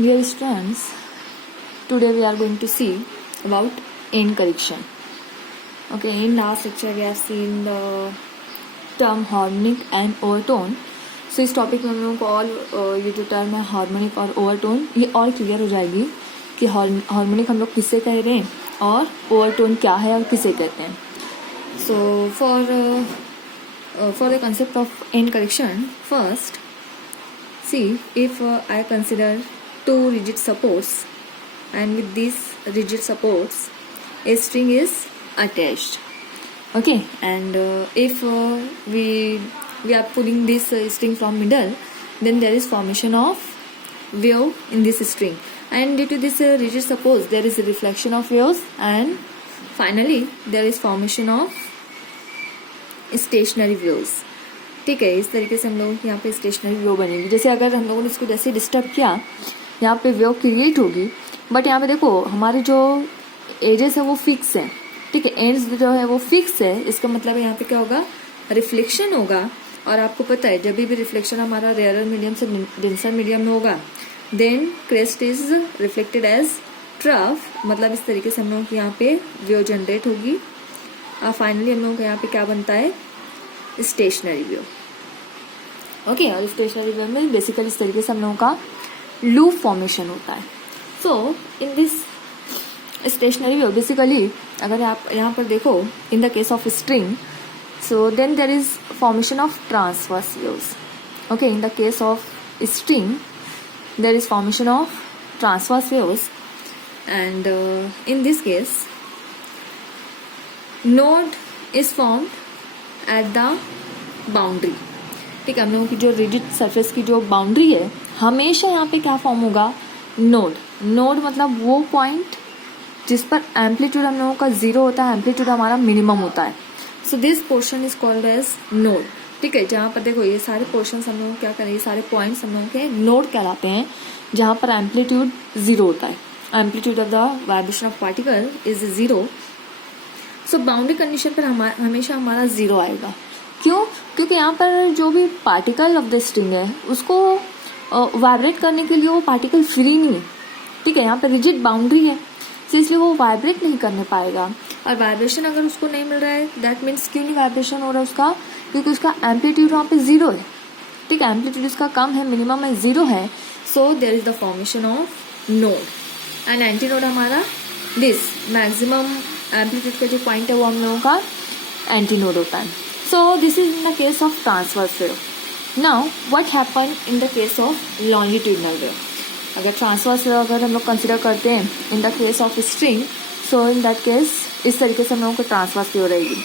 Dear students, today we are going to see about end correction. Okay, in last lecture we have seen the term harmonic and overtone. So इस topic में हम लोगों को और ये जो term है हार्मोनिक और ओवरटोन ये और क्लियर हो जाएगी कि हार्मोनिक हम लोग किससे कह रहे हैं और ओवरटोन क्या है और किसे कहते हैं. So for the concept of end correction, first see if I consider two rigid supports and with these rigid supports a string is attached. Okay, and if we are pulling this string from middle, then there is formation of wave in this string, and due to this rigid supports there is a reflection of waves, and finally there is formation of stationary waves. ठीक है, इस तरीके से हम लोग यहाँ पे stationary wave बनेगी. जैसे अगर हम लोगों ने इसको जैसे डिस्टर्ब किया यहाँ पे वेव क्रिएट होगी, बट यहाँ पे देखो हमारे जो एजेस है वो फिक्स है. ठीक है, एंड्स जो है वो फिक्स है. इसका मतलब यहाँ पे क्या होगा, रिफ्लेक्शन होगा. और आपको पता है जब भी रिफ्लेक्शन हमारा रेयरर मीडियम से डेंसर मीडियम में होगा then crest is reflected as trough. मतलब इस तरीके से हम लोग यहाँ पे वेव जनरेट होगी और फाइनली हम लोग को यहाँ पे क्या बनता है, स्टेशनरी वेव. ओके, और स्टेशनरी वेव में बेसिकली इस तरीके से हम लोगों का लूप फॉर्मेशन होता है. So in this stationary wave basically अगर आप यहाँ पर देखो in the case of string, so then there is formation of transverse waves. Okay, in the case of string there is formation of transverse waves and in this case node is formed at the boundary. ठीक है, हम लोगों की जो rigid surface की जो boundary है हमेशा यहाँ पे क्या फॉर्म होगा, नोड. नोड मतलब वो पॉइंट जिस पर एम्पलीट्यूड हम लोगों का जीरो होता है, एम्पलीट्यूड हमारा मिनिमम होता है. So this portion is called as node. ठीक है, जहाँ पर देखो ये सारे पोर्शन हम लोग क्या करें, ये सारे पॉइंट्स हम लोगों के नोड कहलाते हैं जहाँ पर एम्पलीट्यूड जीरो होता है. Amplitude of the vibration of particle is zero. So boundary condition पर हमेशा हमारा जीरो आएगा. क्यों? क्योंकि यहाँ पर जो भी पार्टिकल ऑफ द स्ट्रिंग है उसको वाइब्रेट करने के लिए वो पार्टिकल फ्री नहीं है. ठीक है, यहाँ पर रिजिड बाउंड्री है तो इसलिए वो वाइब्रेट नहीं करने पाएगा. और वाइब्रेशन अगर उसको नहीं मिल रहा है दैट मीन्स क्यों नहीं वाइब्रेशन हो रहा है उसका, क्योंकि उसका एम्पलीट्यूड वहाँ पे जीरो है. ठीक है, एम्पलीट्यूड उसका कम है, मिनिमम है, जीरो है. So there is the formation of node and anti node हमारा दिस मैक्सिमम एम्पलीट्यूड का जो पॉइंट है वो हम लोगों का एंटी नोड होता है. So this is in the case of transverse wave. Now what happen in the case of longitudinal wave. अगर ट्रांसवर्स वेव अगर हम लोग कंसिडर करते हैं इन the case of string, so in that case इस तरीके से हम लोगों को ट्रांसवर्स वेव रहेगी.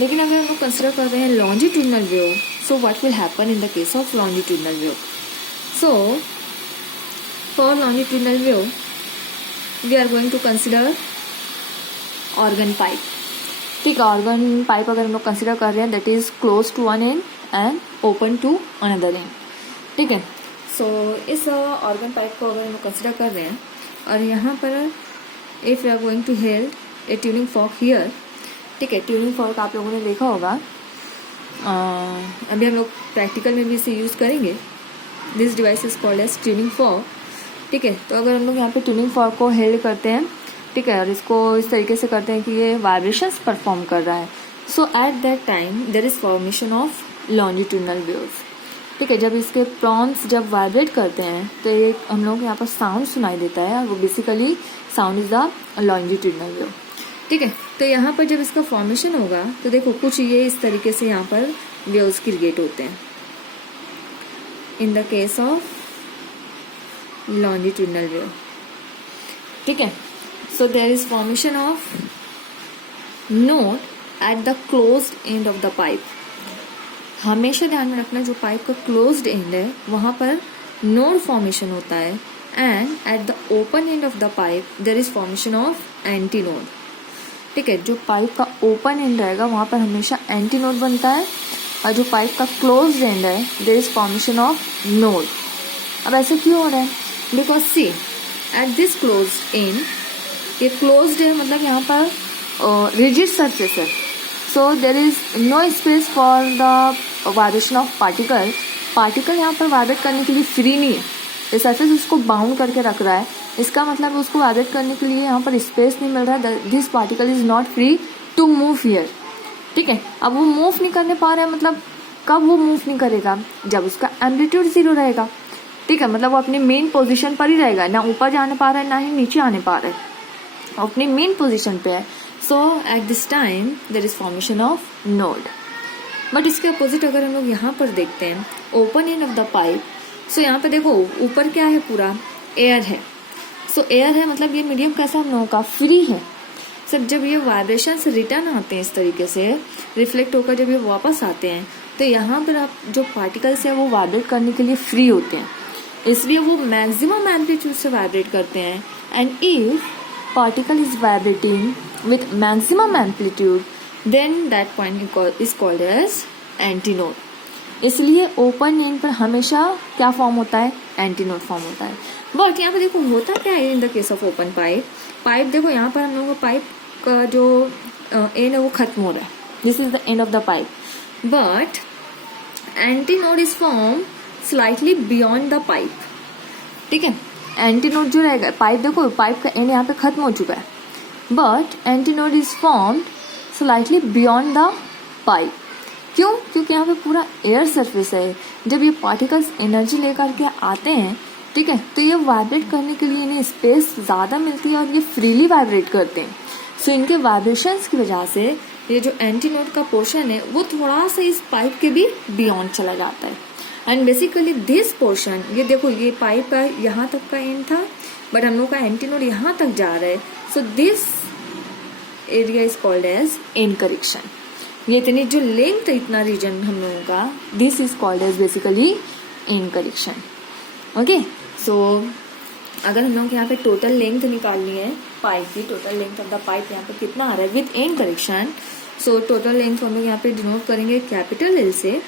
लेकिन अगर हम लोग कंसिडर कर रहे हैं longitudinal wave, so what will happen in the case of longitudinal wave. So for longitudinal wave we are going to consider organ pipe. ठीक है, ऑर्गन पाइप अगर हम लोग कंसिडर कर रहे हैं that is close to one end and open to another end. ठीक है, सो इस ऑर्गन पाइप को अगर हम लोग कंसिडर कर रहे हैं और यहाँ पर if you are going to held a tuning fork here. ठीक है, ट्यूनिंग फॉर्क आप लोगों ने देखा होगा, अभी हम लोग प्रैक्टिकल में भी इसे यूज़ करेंगे. This device is called as tuning fork. ठीक है, तो अगर हम लोग यहाँ पे ट्यूनिंग फॉर्क को हेल्ड करते हैं, ठीक है, और इसको इस तरीके से करते हैं कि ये वाइब्रेशंस परफॉर्म कर रहा है, so at that time there is formation of longitudinal waves. ठीक है, जब इसके प्रॉन्स जब वाइब्रेट करते हैं तो ये हम लोग यहाँ पर साउंड सुनाई देता है और वो basically sound is the longitudinal wave. ठीक है, तो यहाँ पर जब इसका फॉर्मेशन होगा तो देखो कुछ ये इस तरीके से यहाँ पर वेव्स क्रिएट होते हैं इन the case of longitudinal wave. ठीक है, so there is formation of node at the closed end of the pipe. हमेशा ध्यान में रखना जो पाइप का क्लोज्ड एंड है वहाँ पर नोड फॉर्मेशन होता है and at the open end of the pipe there is formation of anti node. ठीक है, जो पाइप का ओपन एंड रहेगा वहाँ पर हमेशा एंटी नोड बनता है और जो पाइप का क्लोज्ड एंड है there is formation of node. अब ऐसे क्यों हो रहा है, because see at this closed end, ये क्लोज्ड है मतलब यहाँ पर रिजिड सरफेस है, so there is no space for the vibration of particle. Particle यहाँ पर वाइब्रेट करने के लिए फ्री नहीं है. ये सरफेस उसको बाउंड करके रख रहा है, इसका मतलब उसको वाइब्रेट करने के लिए यहाँ पर स्पेस नहीं मिल रहा है, this particle is not free to move here. ठीक है, अब वो मूव नहीं करने पा रहा है, मतलब कब वो मूव नहीं करेगा, जब उसका एम्पलीट्यूड 0 रहेगा। ठीक है, मतलब वो अपने मेन पोजीशन पर ही रहेगा, ना ऊपर जाने पा रहा है ना ही नीचे आने पा रहा है, अपनी मेन पोजीशन पे है। So at this time there is formation of node. But इसके अपोजिट अगर हम लोग यहाँ पर देखते हैं, open end of the pipe, so यहाँ पे देखो ऊपर क्या है, पूरा एयर है। सो एयर है मतलब ये मीडियम कैसा हम लोगों का, फ्री है। सब जब ये वाइब्रेशन से रिटर्न आते हैं इस तरीके से रिफ्लेक्ट होकर जब ये वापस आते हैं, तो यहाँ पर आप जो पार्टिकल्स हैं वो वाइब्रेट करने के लिए फ्री होते हैं, इसलिए वो मैक्सिमम एम्पलीट्यूड से वाइब्रेट करते हैं। And if particle is vibrating with maximum amplitude then that point is called as antinode. इसलिए ओपन एंड पर हमेशा क्या फॉर्म होता है, एंटीनोड फॉर्म होता है। बट यहाँ पे देखो होता क्या है इन the case of open pipe, pipe देखो यहाँ पर हम लोगों को पाइप का जो एंड है वो खत्म हो रहा है, this is the end of the pipe, but antinode is form slightly beyond the pipe. ठीक है, एंटीनोड जो रहेगा, पाइप देखो पाइप का एंड यहाँ पे खत्म हो चुका है, but antinode is form slightly beyond the pipe. क्यों? क्योंकि यहाँ पे पूरा एयर सरफेस है, जब ये पार्टिकल्स एनर्जी लेकर के आते हैं, ठीक है, तो ये वाइब्रेट करने के लिए इन्हें स्पेस ज़्यादा मिलती है और ये फ्रीली वाइब्रेट करते हैं। सो इनके वाइब्रेशंस की वजह से ये जो एंटीनोड का पोर्शन है वो थोड़ा सा इस पाइप के भी बियॉन्ड चला जाता है। एंड बेसिकली दिस पोर्शन, ये देखो ये पाइप का यहाँ तक का एंड था, बट हम लोग का एंटीनोड यहाँ तक जा रहा है, so this area is called as end correction. ये इतनी जो लेंथ है, इतना रीजन हम लोगों का, this is called as basically end correction. Okay, so अगर हम लोग यहाँ पे टोटल लेंथ निकालनी है पाइप की, total length of the pipe यहाँ पे कितना आ रहा है with end correction, so total length हम लोग यहाँ पे डिनोट करेंगे कैपिटल एल से।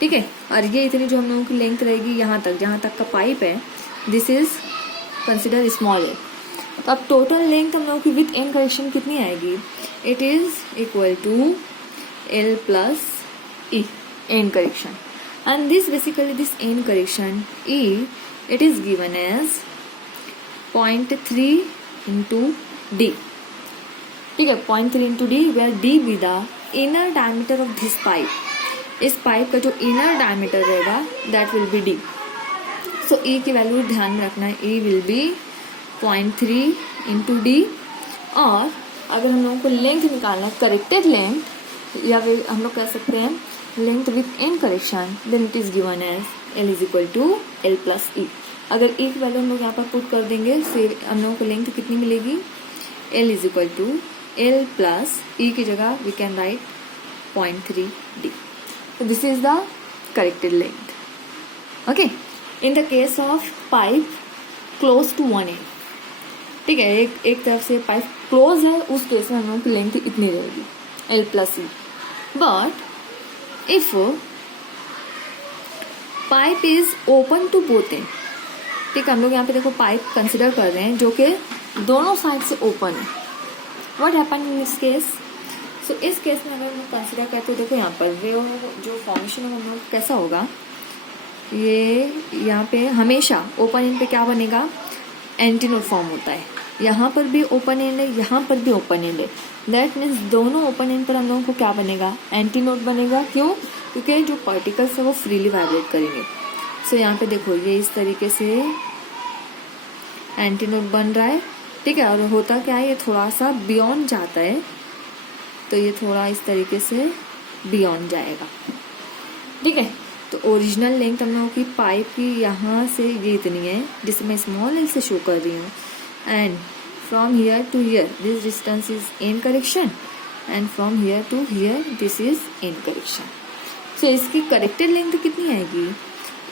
ठीक है, और ये इतनी जो हम लोगों की लेंथ रहेगी यहाँ तक, जहाँ तक का पाइप है, this is consider small L. तो अब टोटल लेंथ हम लोगों की विथ एंड करेक्शन कितनी आएगी, it is equal to L plus e end correction. And this basically this end correction e, it is given as 0.3 into d. ठीक है, 0.3 into d, where d be the inner diameter of this pipe। इस pipe का जो inner diameter रहेगा that will be d। so e की value ध्यान में रखना है, e will be 0.3 into d। और अगर हम लोगों को लेंथ निकालना है, करेक्टेड लेंथ, या फिर हम लोग कह सकते हैं length with end correction, then it is given as L is equal to L plus E. अगर ई की वैल्यू हम लोग यहाँ पर पुट कर देंगे, फिर हम लोगों को लेंथ कितनी मिलेगी, L is equal to L plus E की जगह वी कैन राइट 0.3 d। तो this is the corrected length. Okay, in the case of pipe close to one end, ठीक है, एक तरफ से पाइप क्लोज है, उस केस में हम लोगों की लेंथ इतनी रहेगी L plus e. But if pipe is open to both end, ठीक है, हम लोग यहाँ पे देखो पाइप कंसिडर कर रहे हैं जो कि दोनों साइड से ओपन है, what happen in this case. So इस केस में अगर हम लोग कंसिडर करते हैं, देखो यहाँ पर जो फॉर्मेशन है हम लोग कैसा होगा, ये यहाँ पे हमेशा ओपन एंड पे क्या बनेगा, एंटीनोड फॉर्म होता है। यहाँ पर भी ओपन एंड है, यहाँ पर भी ओपन एंड है, दैट मीन्स दोनों ओपन एंड पर हम लोगों को क्या बनेगा, एंटीनोड बनेगा। क्यों? क्योंकि जो पार्टिकल्स है वो फ्रीली वाइब्रेट करेंगे। सो यहाँ पे देखो ये इस तरीके से एंटीनोड बन रहा है, ठीक है, और होता क्या है, ये थोड़ा सा बियॉन्ड जाता है, तो ये थोड़ा इस तरीके से बियॉन्ड जाएगा। ठीक है, तो ओरिजिनल लेंथ हम लोगों की पाइप की यहाँ से ये इतनी है, जिसे मैं स्मॉल एल से शो कर रही हूँ, and from here to here this distance is end correction, and from here to here this is end correction. So इसकी करेक्टेड लेंथ कितनी आएगी,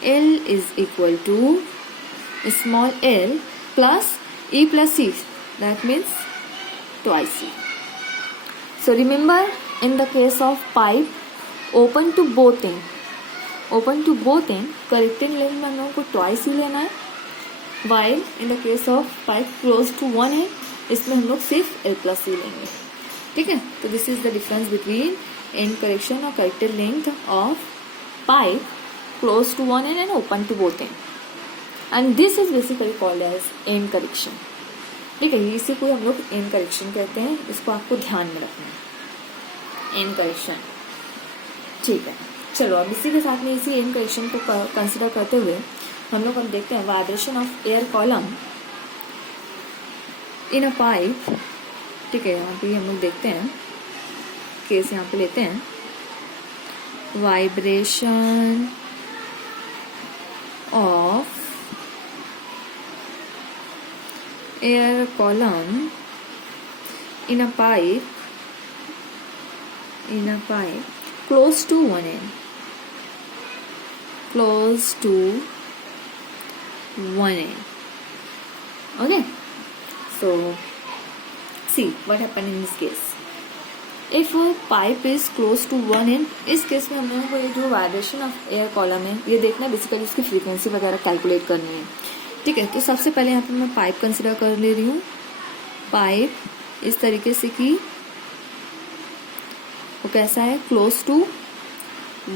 L is equal to small l plus E plus C, that means twice E. So remember, in the case of pipe open to both end, corrected length में हम लोगों को twice E लेना है, while in the case of pipe close to one end, इसमें हम लोग सिर्फ L plus E लेंगे। ठीक है, तो this is the difference between end correction और corrected length of pipe close to one end and open to both end. And this is basically called as end correction. ठीक है, इसी को हम लोग एंड करेक्शन कहते हैं, इसको आपको ध्यान में रखना है, एंड करेक्शन। ठीक है, चलो अब इसी के साथ में इसी एंड करेक्शन को कंसिडर करते हुए हम लोग अब देखते हैं vibration of air column in a pipe. ठीक है, यहाँ पे हम लोग देखते हैं, केस यहाँ पे लेते हैं, vibration of air column in a pipe close to one end, okay. So see what happened in this case. If a pipe is close to one end, इस केस में हम लोगों को ये जो वाइब्रेशन ऑफ एयर कॉलम है ये देखना है, बेसिकली इसकी फ्रीक्वेंसी वगैरह कैलकुलेट करनी है। ठीक है, तो सबसे पहले यहाँ पे मैं पाइप कंसिडर कर ले रही हूँ। पाइप इस तरीके से कि वो कैसा है, क्लोज टू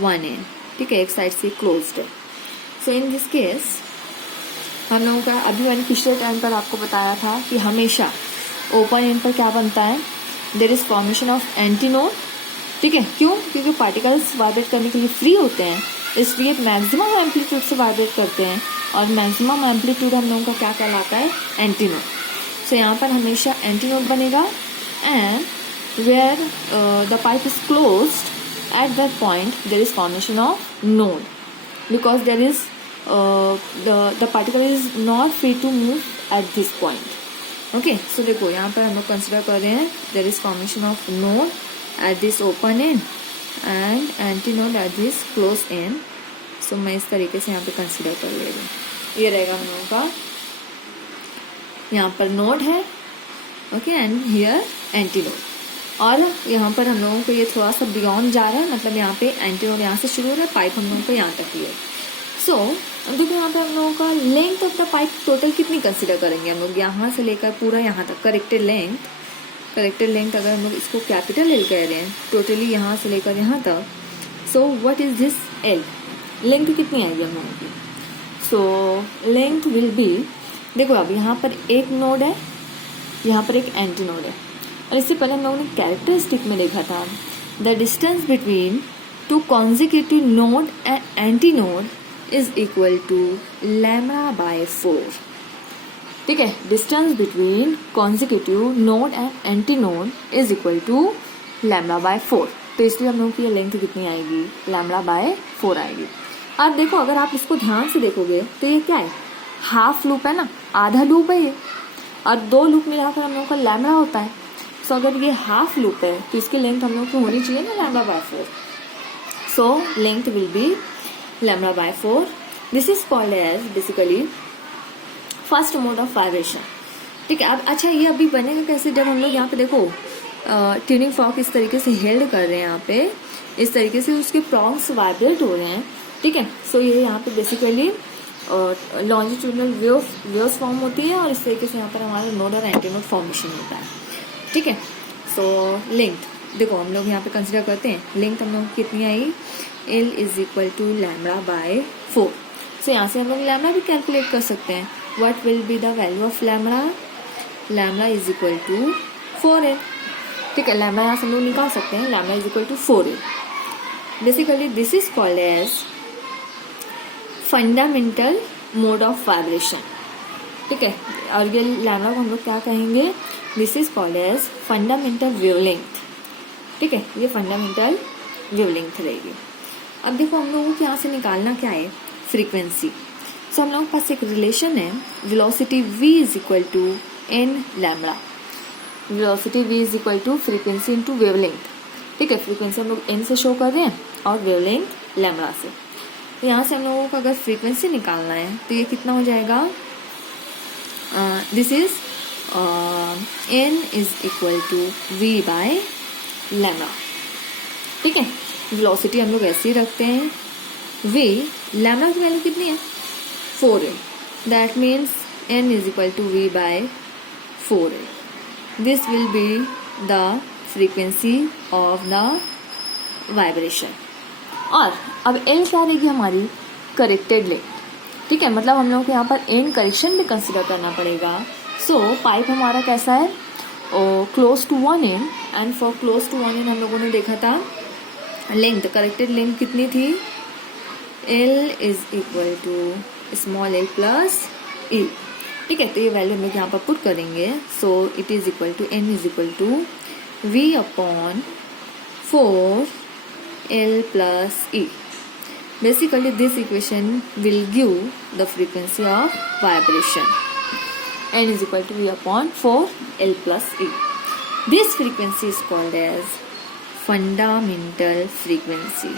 वन एंड। ठीक है, एक साइड से क्लोज्ड है। सो इन दिस केस हम लोगों का, अभी मैंने पिछले टाइम पर आपको बताया था कि हमेशा ओपन एंड पर क्या बनता है, there is formation of antinode. ठीक है, क्यों? क्योंकि पार्टिकल्स वाइब्रेट करने के लिए फ्री होते हैं, इसलिए मैक्सिमम एम्पलीट्यूड से वाइब्रेट करते हैं, और मैक्सिमम एम्पलीट्यूड हम लोगों का क्या कहलाता है, एंटीनोड। सो यहाँ पर हमेशा एंटीनोड बनेगा, and where the pipe is closed at that point there is formation of node, because there is the particle is not free to move at this point. Okay, so देखो यहाँ पर हम लोग consider कर रहे हैं, there is formation of node at this open end and antinode at this close end. So मैं इस तरीके से यहाँ पे कंसिडर कर ले रही हूँ। ये रहेगा हम लोगों का, यहाँ पर नोड है, ओके, एंड हियर एंटीनोड। और यहाँ पर हम लोगों को ये थोड़ा सा बियॉन्ड जा रहा है, मतलब यहाँ पे एंटीनोड यहाँ से शुरू हो रहा है, पाइप हम लोगों को यहाँ तक ही है। सो देखो यहाँ पे हम लोगों का length of the pipe total कितनी कंसीडर करेंगे हम लोग, यहाँ से लेकर पूरा यहाँ तक करेक्टेड लेंथ अगर हम लोग इसको कैपिटल एल कह रहे हैं, टोटली यहाँ से लेकर यहाँ तक। So what is this L, length कितनी आएगी हम लोगों की? सो लेंथ विल बी, देखो अब यहाँ पर एक नोड है, यहाँ पर एक एंटी नोड है, और इससे पहले हम लोगों ने कैरेक्टरिस्टिक में देखा था the distance between two consecutive node and anti node is equal to lambda by 4. ठीक है, distance between consecutive node and anti node is equal to lambda by 4। तो इसलिए हम लोगों की ये लेंथ कितनी आएगी, लैम्बडा बाय 4 आएगी। अब देखो अगर आप इसको ध्यान से देखोगे तो ये क्या है, हाफ लूप है ना, आधा लूप है ये, और 2 लूप मिलाकर हम लोगों का लैम्बडा होता है। सो अगर ये हाफ लूप है तो इसकी लेंथ हम लोग को होनी चाहिए ना lambda by 4। So length will be lambda by 4. This is called as basically first mode of vibration. ठीक है, अब अच्छा ये अभी बनेगा कैसे, जब हम लोग यहाँ पे देखो ट्यूनिंग फॉर्क इस तरीके से हेल्ड कर रहे हैं, यहाँ पे इस तरीके से उसके प्रॉन्ग्स वाइब्रेट हो रहे हैं। ठीक है, सो ये यहाँ पे बेसिकली लॉन्जिट्यूडनल वेव्स फॉर्म होती है, और इस तरीके से यहाँ पर हमारा नोड और एंटीनोड फॉर्मेशन होता है। ठीक है, सो लेंथ देखो हम लोग यहाँ पे कंसिडर करते हैं, लेंथ हम लोग कितनी आई, L is equal to lambda by 4। So यहाँ से हम लोग लैम्बडा भी कैलकुलेट कर सकते हैं। What will be the value of lambda, lambda is equal to 4L। ठीक है, लैम्बडा यहाँ से हम लोग निकाल सकते हैं, lambda is equal to 4L। Basically this is called as fundamental mode of vibration. ठीक है, और ये लैम्बडा को हम लोग क्या कहेंगे, this is called as fundamental wavelength. ठीक है, ये फंडामेंटल वेवलेंथ रहेगी। अब देखो हम लोगों को यहाँ से निकालना क्या है, फ्रीक्वेंसी। सो हम लोगों के पास एक रिलेशन है, velocity v is equal to n lambda. Velocity v is equal to frequency into wavelength. ठीक है, फ्रीक्वेंसी हम लोग n से शो कर रहे हैं और वेवलेंथ लैम्बडा से। तो यहाँ से हम लोगों को अगर फ्रीक्वेंसी निकालना है तो ये कितना हो जाएगा, this is n is equal to v by lambda. ठीक है, वेलोसिटी हम लोग ऐसे ही रखते हैं, v लैम्बडा की वैल्यू कितनी है, 4L, that means n is equal to v by 4L। This will be the frequency of the vibration. और अब L क्या रहेगी हमारी, करेक्टेड लेंथ। ठीक है, मतलब हम लोगों को यहाँ पर एंड करेक्शन भी कंसिडर करना पड़ेगा. सो पाइप हमारा कैसा है, close to one end, and for close to one end हम लोगों ने देखा था लेंथ, करेक्टेड लेंथ कितनी थी, L is equal to small l plus e. ठीक है, तो ये वैल्यू हम लोग यहाँ पर पुट करेंगे. So it is equal to n is equal to v upon 4l plus e. Basically this equation will give the frequency of vibration. N is equal to v upon 4l plus e. This frequency is called as fundamental frequency.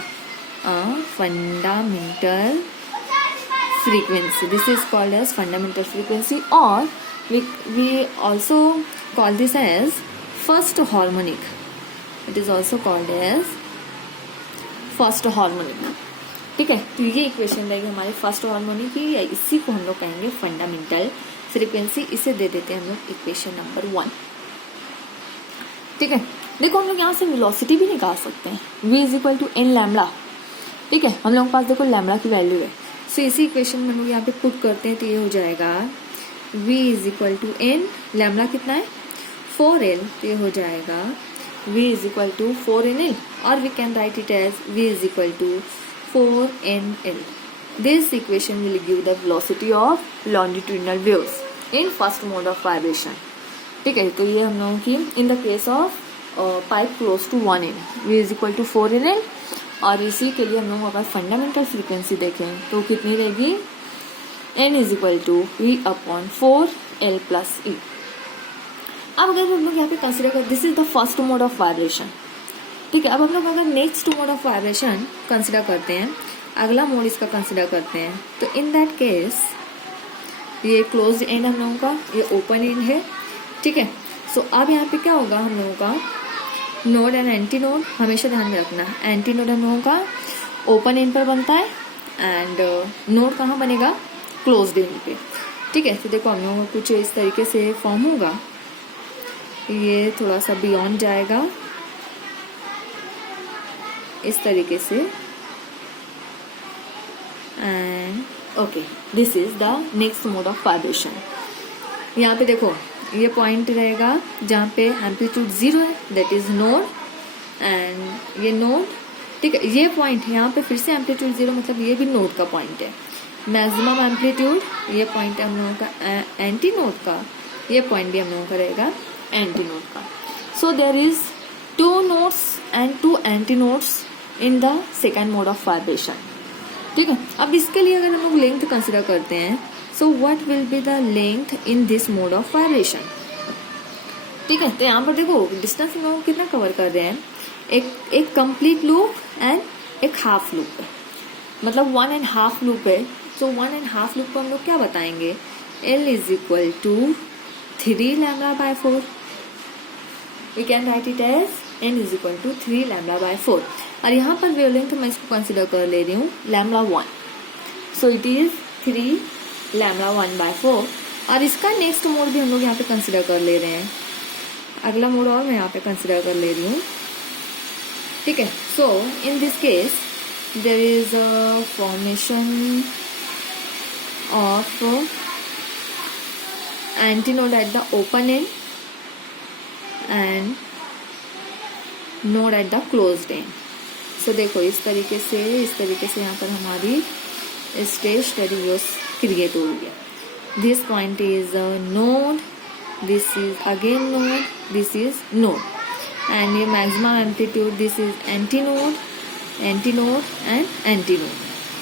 Fundamental frequency. This is called as fundamental frequency, or we also call this as first harmonic. It is also called as first harmonic. ठीक है, तो ये equation रहेगी हमारे first harmonic की, या इसी को हम लोग कहेंगे फंडामेंटल फ्रीक्वेंसी. इसे दे देते हैं हम लोग इक्वेशन नंबर 1. ठीक है, देखो हम लोग यहाँ से वेलोसिटी भी निकाल सकते हैं. v is equal to n lambda. ठीक है, हम लोग के पास देखो लैम्बडा की वैल्यू है. सो इसी इक्वेशन में हम लोग यहाँ पे पुट करते हैं, तो ये हो जाएगा v is equal to n, lambda कितना है 4l, तो ये हो जाएगा v is equal to 4nl, or we can write it as v is equal to 4nl. This equation will give the velocity of longitudinal waves in first mode of vibration. ठीक है, तो ये हम लोगों की in the case of pipe close to 1n, v is equal to 4nl. और इसी के लिए हम लोग अगर फंडामेंटल फ्रीक्वेंसी देखें तो कितनी रहेगी, n is equal to v upon 4l plus e. अब अगर हम लोग यहाँ पे कंसिडर करें, this is the first mode of vibration. ठीक है, अब हम लोग अगर next mode of vibration consider करते हैं, अगला मोड इसका कंसिडर करते हैं, तो इन दैट केस ये क्लोज्ड एंड हम लोगों का, ये ओपन एंड है. ठीक है, सो अब यहाँ पे क्या होगा, हम लोगों का नोड एंड एंटी नोड हमेशा ध्यान में रखना. एंटी नोड हम लोगों का ओपन एंड पर बनता है, एंड नोड कहाँ बनेगा, क्लोज्ड एंड पे. ठीक है, तो देखो हम लोगों को कुछ इस तरीके से फॉर्म होगा. ये थोड़ा सा बियॉन्ड जाएगा इस तरीके से, and okay, this is the next mode of vibration. यहाँ पे देखो ये पॉइंट रहेगा जहाँ पे एम्पलीट्यूड 0 है, दैट इज नोड, एंड ये नोड. ठीक है, ये पॉइंट यहाँ पे फिर से एम्पलीट्यूड 0, मतलब ये भी नोड का पॉइंट है. मैक्सिमम एम्पलीट्यूड ये पॉइंट है हम लोगों का एंटी नोड का, ये पॉइंट भी हम लोगों का रहेगा एंटी नोड का. So there is 2 nodes and 2 antinodes in the second mode of vibration. ठीक है, अब इसके लिए अगर हम लोग लेंथ कंसिडर करते हैं, सो what will be the length in this mode of vibration. ठीक है, तो यहाँ पर देखो डिस्टेंस हम लोग कितना कवर कर रहे हैं, एक कंप्लीट लूप एंड एक हाफ लूप है, मतलब 1.5 लूप है. सो 1.5 लूप को हम लोग क्या बताएंगे, L is equal to 3 lambda by 4. We can write it as n is equal to 3 lambda by 4. और यहाँ पर वेवलेंथ मैं इसको कंसिडर कर ले रही हूँ lambda 1. So it is 3 lambda 1 by 4. और इसका नेक्स्ट मोड भी हम लोग यहाँ पे कंसिडर कर ले रहे हैं, अगला मोड और मैं यहाँ पे कंसिडर कर ले रही हूँ. ठीक है, so in this case there is a formation of antinode at the open end and node at the closed end. So देखो इस तरीके से यहाँ पर हमारी स्टेशनरी वेव्स क्रिएट हो रही है. This point is node, this is again node, this is node, and ये maximum amplitude, this is antinode antinode.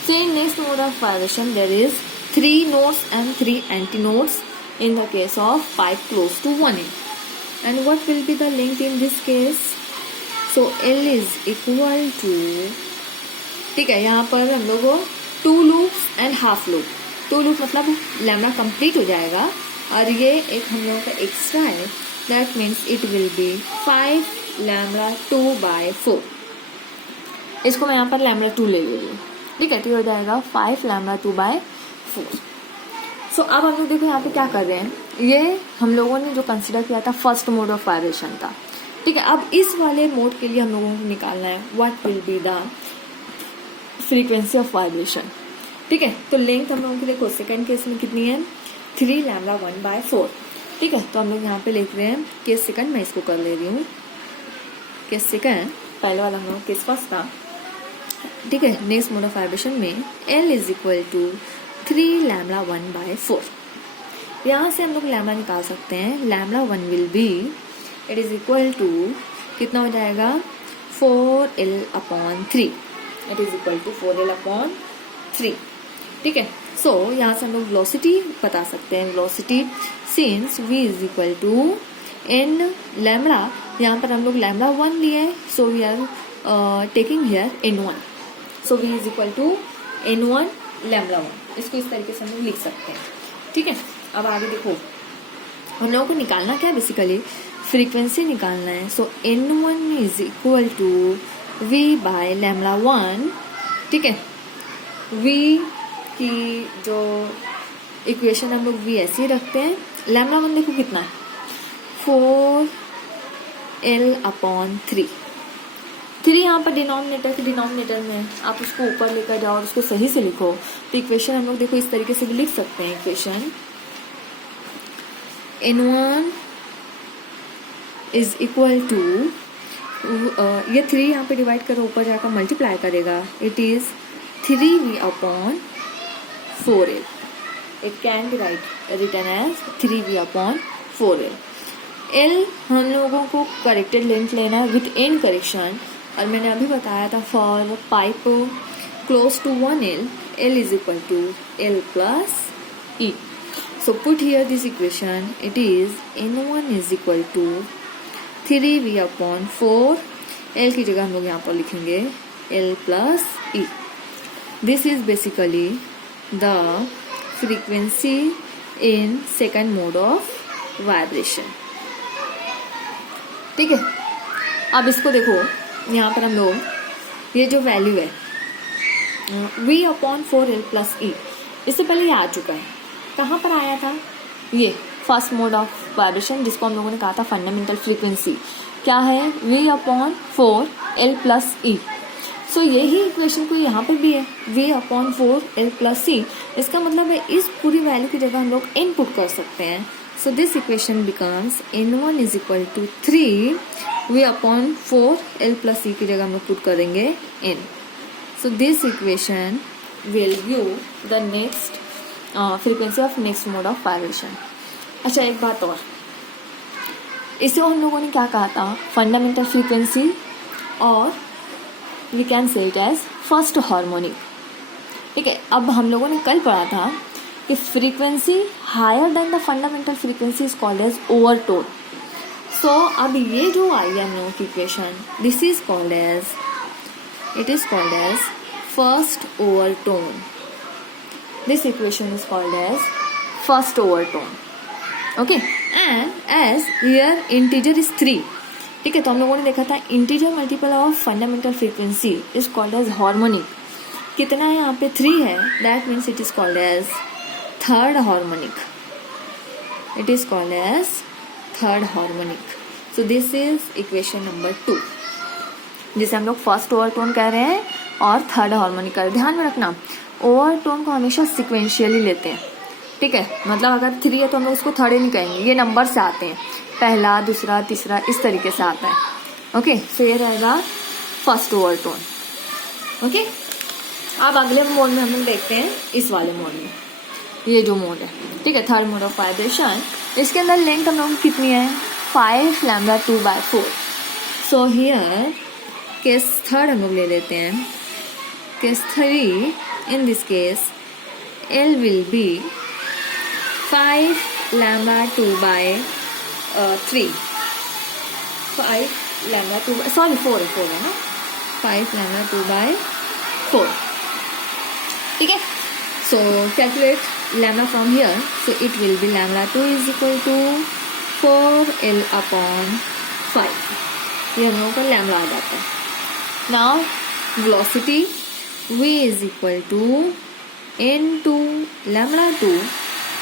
So in next mode of vibration there is 3 nodes and 3 antinodes in the case of pipe close to 1n. And what will be the length in this case? So L is equal to, ठीक है, यहाँ पर हम लोग 2 loops and half loop. 2 loop मतलब lambda complete हो जाएगा, और ये एक हम लोगों का एक्स्ट्रा है, that means it will be 5 lambda 2 by 4. इसको मैं यहाँ पर लैम्बडा 2 ले रही हूँ. ठीक है, तो हो जाएगा 5 लैम्बडा 2 बाय 4. सो अब हम लोग देखो यहाँ पे क्या कर रहे हैं, ये हम लोगों ने जो कंसिडर किया था फर्स्ट मोड ऑफ वाइब्रेशन था. ठीक है, अब इस वाले मोड के लिए हम लोगों को निकालना है what will be the frequency of vibration. ठीक है, तो लेंथ हम लोगों की देखो सेकंड केस में कितनी है 3 लैम्डा 1/4। ठीक है, तो हम लोग यहाँ पे लिख रहे हैं केस सेकंड, मैं इसको कर ले रही हूँ केस सेकंड, पहले वाला हम लोग केस फर्स्ट था। ठीक है, नेक्स्ट मोड ऑफ वाइब्रेशन में L is equal to 3 lambda 1/4। यहाँ से हम लोग लैम्डा निकाल सकते हैं, lambda 1 will be it is equal to कितना हो जाएगा 4L/3, it is equal to 4L/3। ठीक है, सो यहाँ से हम लोग वेलोसिटी बता सकते हैं, velocity since v is equal to n lambda, यहाँ पर हम लोग लैम्डा 1 लिए हैं, so we are taking here n1, so v is equal to n1 lambda 1, इसको इस तरीके से हम लोग लिख सकते हैं। ठीक है, अब आगे देखो हम लोगों को निकालना क्या है, बेसिकली फ्रीक्वेंसी निकालना है। So n1 is equal to v by lambda 1। ठीक है, v की जो इक्वेशन हम लोग v ऐसे ही रखते हैं, लैम्डा 1 देखो कितना है 4L/3। 3 यहाँ पर डिनोमिनेटर के डिनोमिनेटर में, आप उसको ऊपर लेकर जाओ और उसको सही से लिखो, तो इक्वेशन हम लोग देखो इस तरीके से भी लिख सकते हैं। Equation n1 is equal to ये 3 यहाँ पे डिवाइड करो, ऊपर जाकर मल्टीप्लाई करेगा, it is 3v/4L। It can be written as 3v/4L। L हम लोगों को करेक्टेड लेंथ लेना है विथ एंड करेक्शन, और मैंने अभी बताया था for pipe close to 1L, L is equal to L plus E। So put here this equation, it is n1 is equal to 3v/4, L की जगह हम लोग यहाँ पर लिखेंगे L plus E। This is basically the frequency in second mode of vibration. ठीक है, अब इसको देखो यहाँ पर हम लोग ये जो वैल्यू है v/4L प्लस E, इससे पहले ये आ चुका है, कहाँ पर आया था, ये फर्स्ट मोड ऑफ वाइब्रेशन जिसको हम लोगों ने कहा था फंडामेंटल फ्रीक्वेंसी क्या है v/4L प्लस E। सो यही इक्वेशन को यहाँ पर भी है v/4L प्लस E, इसका मतलब है इस पूरी वैल्यू की जगह हम लोग n पुट कर सकते हैं। So this equation becomes n1 is equal to 3v/4L plus E की जगह हम लोग पुट करेंगे n। So this equation will give the next frequency of next mode of vibration। अच्छा, एक बात और, इसे हम लोगों ने क्या कहा था फंडामेंटल फ्रीक्वेंसी, और we can say it as first harmonic. ठीक है, अब हम लोगों ने कल पढ़ा था कि frequency higher than the fundamental frequency is called as overtone. So अब ये जो आई है हम लोगों की equation, this is called as, it is called as first overtone. This equation is called as first overtone. Okay, and as here integer is 3। ठीक है, तो हम लोगों ने देखा था integer multiple of fundamental frequency is called as harmonic. कितना है यहाँ पे 3 है, that means it is called as third harmonic. It is called as third harmonic. So this is equation number 2, जिसे हम लोग फर्स्ट ओवरटोन कह रहे हैं और थर्ड हार्मोनिक कह रहे हैं। ध्यान में रखना, ओवरटोन को हमेशा सिक्वेंशियली लेते हैं। ठीक है, मतलब अगर 3 है तो हम लोग उसको थर्ड ही नहीं कहेंगे, ये नंबर से आते हैं, पहला दूसरा तीसरा इस तरीके से आता है। ओके, सो ये रहेगा फर्स्ट ओवरटोन। ओके, अब अगले मोड में हम लोग देखते हैं इस वाले मोड में, ये जो मोड है। ठीक है, थर्ड मोड ऑफ वाइब्रेशन, इसके अंदर लेंथ हम लोग की कितनी है 5 lambda 2/4। So here case third हम लोग ले लेते हैं, case 3, in this case L will be 5 lambda 2/3, 5 lambda 2, sorry 4 है ना, 5 लैम्डा 2/4। ठीक है, so calculate lambda from here, so it will be lambda 2 is equal to 4L/5। ये हम लोगों का लैम्डा आ जाता है। Now velocity v is equal to n2 lambda 2,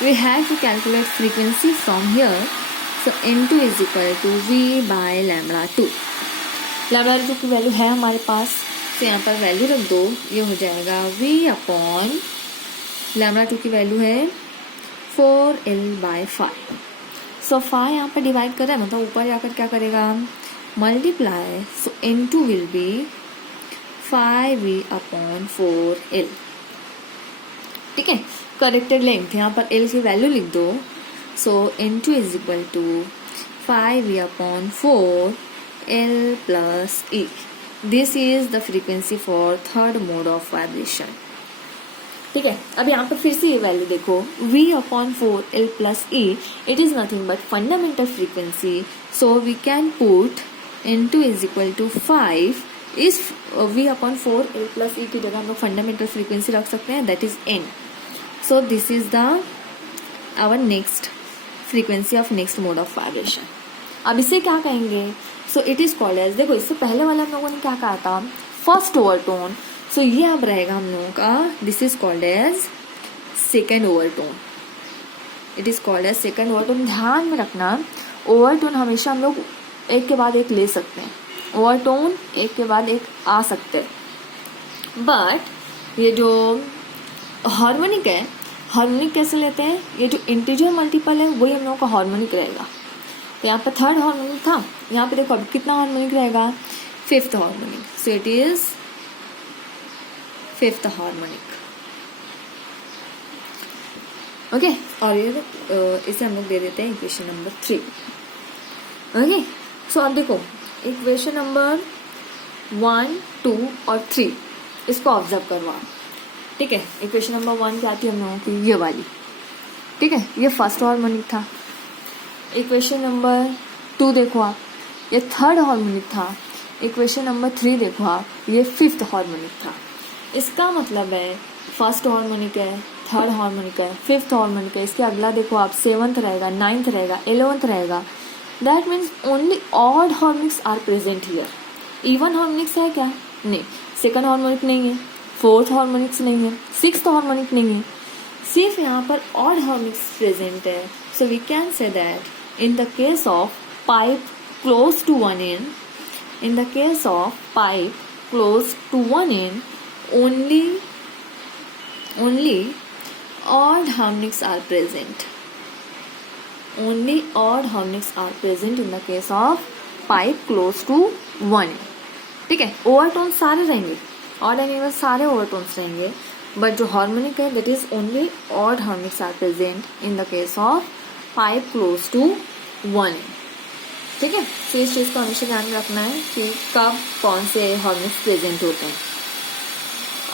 we have to calculate frequency from here, so n2 is equal to v by lambda 2। Lambda 2 की value है हमारे पास, तो यहाँ पर वैल्यू रख दो, ये हो जाएगा v/4 लैम्डा 2 की वैल्यू है 4L/5. सो 5 यहाँ पर डिवाइड कर रहा है, मतलब ऊपर जाकर क्या करेगा, multiply. So N2 will be 5V/4L. ठीक है, करेक्टेड लेंथ यहाँ पर L की वैल्यू लिख दो. So N2 is equal to 5V/4L plus E. This is the frequency for third mode of vibration. ठीक है, अब यहाँ पर फिर से ये वैल्यू देखो, V/4L plus E, it is nothing but fundamental frequency. So we can put N2 is equal to 5. इस V/4L plus E की जगह हम लोग फंडामेंटल फ्रीक्वेंसी रख सकते हैं, that is N. So this is the our next frequency of next mode of vibration. अब इसे क्या कहेंगे, so it is called as, देखो इससे पहले वाले हम लोगों ने क्या कहा था, फर्स्ट ओवरटोन. सो ये अब रहेगा हम लोगों का, this is called as second overtone. It is called as second overtone. ध्यान में रखना, ओवरटोन हमेशा हम लोग एक के बाद एक ले सकते हैं, ओवरटोन एक के बाद एक आ सकते हैं. बट ये जो हार्मोनिक है, हार्मोनिक कैसे लेते हैं, ये जो इंटीजर मल्टीपल है वही हम लोगों का हार्मोनिक रहेगा. तो यहाँ पर थर्ड हार्मोनिक था, यहाँ पे देखो अब कितना हार्मोनिक रहेगा, fifth harmonic. So it is fifth harmonic. Okay, और ये इसे हम लोग दे देते हैं इक्वेशन नंबर 3. ओके, सो अब देखो इक्वेशन नंबर 1, 2 और 3 इसको ऑब्जर्व करवा. ठीक है, इक्वेशन नंबर 1 क्या आती है हम लोगों की, ये वाली. ठीक है, ये फर्स्ट हार्मोनिक था. इक्वेशन नंबर 2 देखो आप, ये थर्ड हार्मोनिक था. इक्वेशन नंबर 3 देखो आप, ये फिफ्थ हार्मोनिक था. इसका मतलब है फर्स्ट हार्मोनिक है, थर्ड हार्मोनिक है, फिफ्थ हार्मोनिक है, इसके अगला देखो आप सेवंथ रहेगा, नाइन्थ रहेगा, 11th रहेगा. That means only odd harmonics are present here. Even harmonics है क्या, नहीं. सेकंड हार्मोनिक नहीं है, फोर्थ हार्मोनिक्स नहीं है, सिक्स्थ हार्मोनिक नहीं है, सिर्फ यहाँ पर ऑड हार्मोनिक्स प्रेजेंट है. So we can say that in the case of pipe close to one end, in the case of pipe close to one end, only odd harmonics are present. Only odd harmonics are present in the case of pipe close to one end. ठीक है, overtone सारे रहेंगे, odd and even सारे overtones रहेंगे, but जो harmonic है that is only odd harmonics are present in the case of pipe close to 1. ठीक है, तो इस चीज़ को हमेशा ध्यान में रखना है कि कब कौन से हार्मोनिक्स प्रेजेंट होते हैं.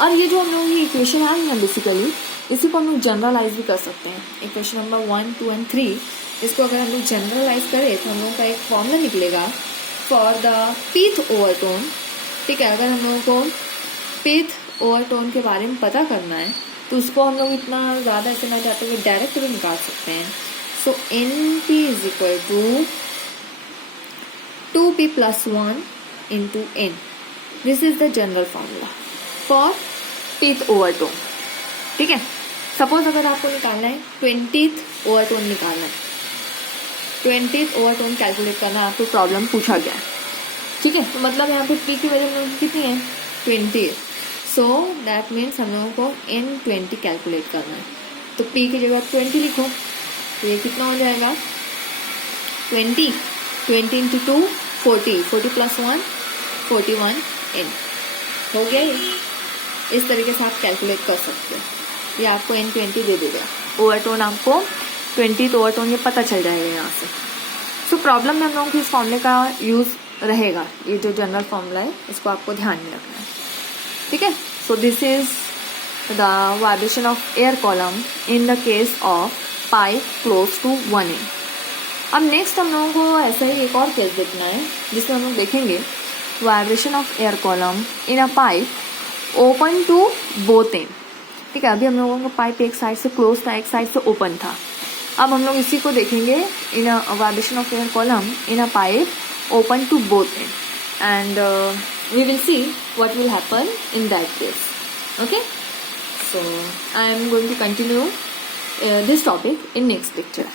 और ये जो हम लोग ये इक्वेशन है ना, बेसिकली इसी को हम लोग जनरलाइज भी कर सकते हैं. इक्वेशन नंबर 1, 2 एंड 3 इसको अगर हम लोग जनरलाइज करें तो हम लोग का एक फॉर्मूला निकलेगा फॉर द पीथ ओवरटोन. ठीक है, अगर हम लोगों को पीथ ओवरटोन के बारे में पता करना है तो उसको हम लोग इतना ज़्यादा ऐसे ना जाते हुए डायरेक्ट भी निकाल सकते हैं. So NP is equal to 2P plus 1 into N. This is the general formula for pith overtone. ठीक है, सपोज अगर आपको निकालना है 20th ओवरटोन निकालना है, 20th ओवरटोन कैलकुलेट करना है, आपको प्रॉब्लम पूछा गया है. ठीक है, तो मतलब यहाँ पे P की वैल्यू हम लोगों की कितनी है, 20. सो दैट मीन्स हम लोगों को N20 कैलकुलेट करना है. तो P की जगह 20 लिखो, तो ये कितना हो जाएगा, 20 इंटू 2 40, 40 प्लस 1 41 N हो गया. इस तरीके से आप कैलकुलेट कर सकते हो. ये आपको N20 दे देगा, ओवरटोन आपको 20 ओवरटोन ये पता चल जाएगा यहाँ से. सो प्रॉब्लम में हम लोगों को इस फॉर्मूले का यूज़ रहेगा, ये जो जनरल फॉर्मूला है इसको आपको ध्यान में रखना है. ठीक है, so this is the vibration of air column in the case of pipe close to 1 end. अब नेक्स्ट हम लोगों को ऐसा ही एक और केस देखना है जिसमें हम लोग देखेंगे vibration of air column in a pipe open to both end. ठीक है, अभी हम लोगों का पाइप एक साइड से क्लोज था, एक साइड से ओपन था. अब हम लोग इसी को देखेंगे in a vibration of air column in a pipe open to both end, and we will see what will happen in that case. Okay, so I am going to continue this topic in next lecture.